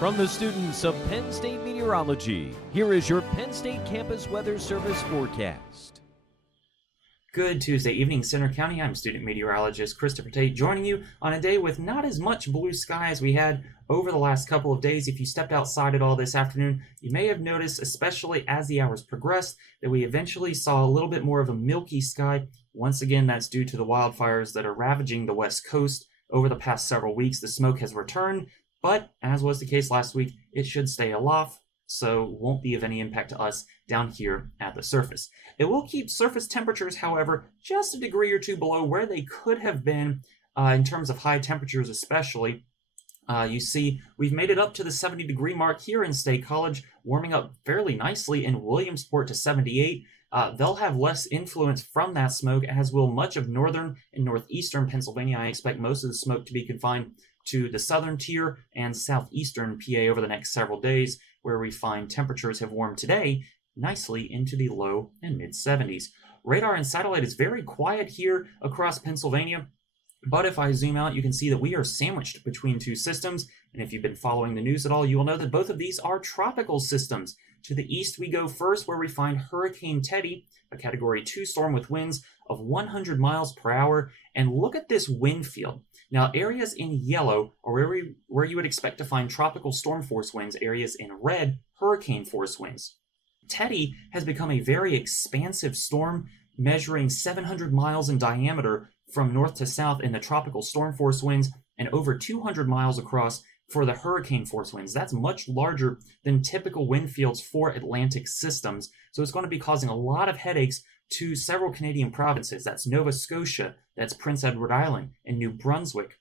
From the students of Penn State Meteorology, here is your Penn State Campus Weather Service forecast. Good Tuesday evening, Center County. I'm student meteorologist Christopher Tate, joining you on a day with not as much blue sky as we had over the last couple of days. If you stepped outside at all this afternoon, you may have noticed, especially as the hours progressed, that we eventually saw a little bit more of a milky sky. Once again, that's due to the wildfires that are ravaging the West Coast over the past several weeks. The smoke has returned, but as was the case last week, it should stay aloft, so won't be of any impact to us down here at the surface. It will keep surface temperatures, however, just a degree or two below where they could have been in terms of high temperatures especially. You see, we've made it up to the 70-degree mark here in State College, warming up fairly nicely in Williamsport to 78. They'll have less influence from that smoke, as will much of northern and northeastern Pennsylvania. I expect most of the smoke to be confined to the southern tier and southeastern PA over the next several days, where we find temperatures have warmed today nicely into the low and mid-70s. Radar and satellite is very quiet here across Pennsylvania, but if I zoom out, you can see that we are sandwiched between two systems, and if you've been following the news at all, you will know that both of these are tropical systems. To the east we go first, where we find Hurricane Tate, a Category 2 storm with winds of 100 miles per hour, and look at this wind field. Now, areas in yellow are where you would expect to find tropical storm force winds, areas in red, hurricane force winds. Tate has become a very expansive storm, measuring 700 miles in diameter from north to south in the tropical storm force winds and over 200 miles across for the hurricane force winds. That's much larger than typical wind fields for Atlantic systems, so it's going to be causing a lot of headaches to several Canadian provinces. That's Nova Scotia, that's Prince Edward Island, and New Brunswick,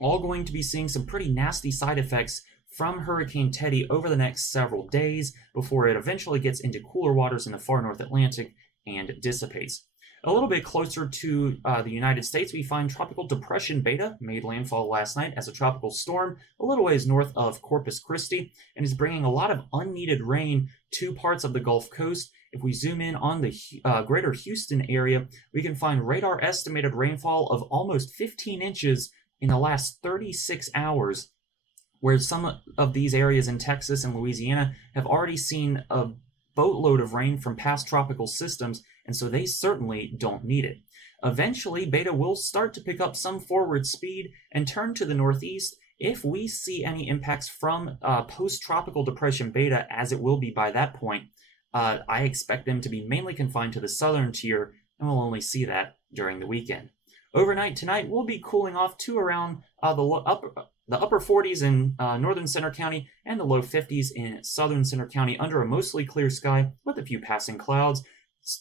all going to be seeing some pretty nasty side effects from Hurricane Tate over the next several days before it eventually gets into cooler waters in the far North Atlantic and dissipates. A little bit closer to the United States, we find Tropical Depression Beta made landfall last night as a tropical storm a little ways north of Corpus Christi and is bringing a lot of unneeded rain to parts of the Gulf Coast. If we zoom in on the greater Houston area, we can find radar estimated rainfall of almost 15 inches in the last 36 hours, where some of these areas in Texas and Louisiana have already seen a boatload of rain from past tropical systems, and so they certainly don't need it. Eventually, Beta will start to pick up some forward speed and turn to the northeast if we see any impacts from post-tropical depression Beta, as it will be by that point. I expect them to be mainly confined to the southern tier, and we'll only see that during the weekend. Overnight tonight, we'll be cooling off to around the upper 40s in northern Center County and the low 50s in southern Center County under a mostly clear sky with a few passing clouds.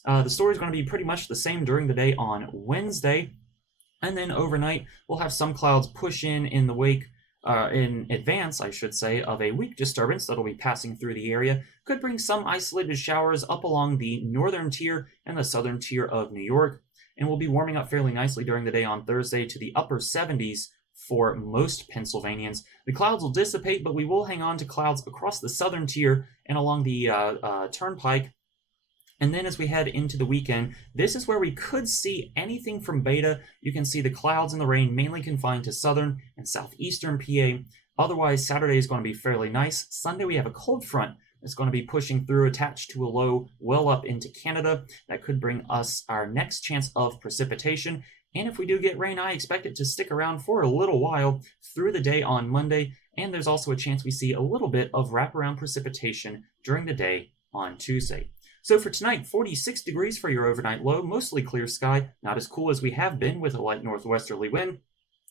The story is going to be pretty much the same during the day on Wednesday, and then overnight we'll have some clouds push in the wake, in advance, I should say, of a weak disturbance that'll be passing through the area. Could bring some isolated showers up along the northern tier and the southern tier of New York, and we'll be warming up fairly nicely during the day on Thursday to the upper 70s for most Pennsylvanians. The clouds will dissipate, but we will hang on to clouds across the southern tier and along the turnpike. And then as we head into the weekend, this is where we could see anything from Beta. You can see the clouds and the rain mainly confined to southern and southeastern PA. Otherwise, Saturday is going to be fairly nice. Sunday, we have a cold front that's going to be pushing through, attached to a low well up into Canada. That could bring us our next chance of precipitation. And if we do get rain, I expect it to stick around for a little while through the day on Monday. And there's also a chance we see a little bit of wraparound precipitation during the day on Tuesday. So for tonight, 46 degrees for your overnight low, mostly clear sky, not as cool as we have been with a light northwesterly wind.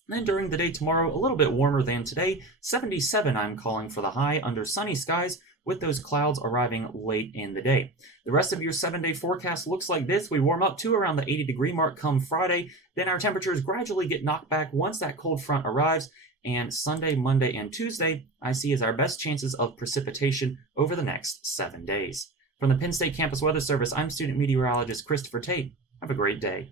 Then during the day tomorrow, a little bit warmer than today, 77 I'm calling for the high under sunny skies, with those clouds arriving late in the day. The rest of your 7-day forecast looks like this. We warm up to around the 80-degree mark come Friday, then our temperatures gradually get knocked back once that cold front arrives, and Sunday, Monday, and Tuesday I see as our best chances of precipitation over the next 7 days. From the Penn State Campus Weather Service, I'm student meteorologist Christopher Tate. Have a great day.